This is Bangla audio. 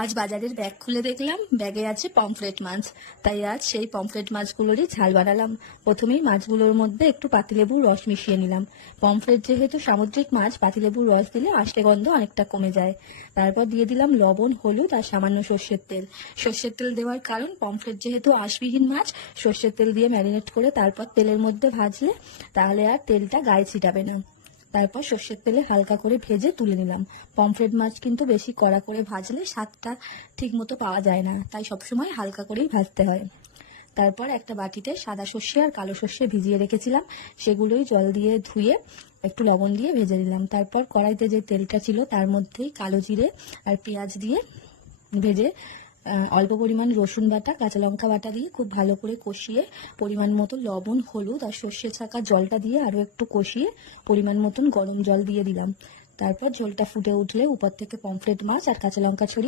আজ বাজারের ব্যাগ খুলে দেখলাম ব্যাগে আছে পমফ্রেট মাছ। তাই আজ সেই পমফ্রেট মাছগুলোরই ঝাল বানালাম। প্রথমেই মাছগুলোর মধ্যে একটু পাতিলেবুর রস মিশিয়ে নিলাম। পমফ্রেট যেহেতু সামুদ্রিক মাছ, পাতিলেবুর রস দিলে আষ্টে গন্ধ অনেকটা কমে যায়। তারপর দিয়ে দিলাম লবণ, হলুদ আর সামান্য সর্ষের তেল। সর্ষের তেল দেওয়ার কারণ পমফ্রেট যেহেতু আঁশবিহীন মাছ, সর্ষের তেল দিয়ে ম্যারিনেট করে তারপর তেলের মধ্যে ভাজলে তাহলে আর তেলটা গায়ে ছিটাবে না। তারপর সর্ষের তেলে হালকা করে ভেজে তুলে নিলাম। পমফ্রেট মাছ কিন্তু বেশি কড়া করে ভাজলে স্বাদটা ঠিক মতো পাওয়া যায় না, তাই সবসময় হালকা করেই ভাজতে হয়। তারপর একটা বাটিতে সাদা সর্ষে আর কালো সর্ষে ভিজিয়ে রেখেছিলাম, সেগুলোই জল দিয়ে ধুয়ে একটু লবণ দিয়ে ভেজে নিলাম। তারপর কড়াইতে যে তেলটা ছিল তার মধ্যেই কালো জিরে আর পেঁয়াজ দিয়ে ভেজে অল্প পরিমাণ রসুন বাটা, কাঁচা লঙ্কা বাটা দিয়ে খুব ভালো করে কষিয়ে পরিমাণ মতো লবণ, হলুদ আর সর্ষে ছাকা জলটা দিয়ে আরও একটু কষিয়ে পরিমাণ মতন গরম জল দিয়ে দিলাম। তারপর ঝোলটা ফুটে উঠলে উপর থেকে পমফ্রেট মাছ আর কাঁচা লঙ্কা ছড়িয়ে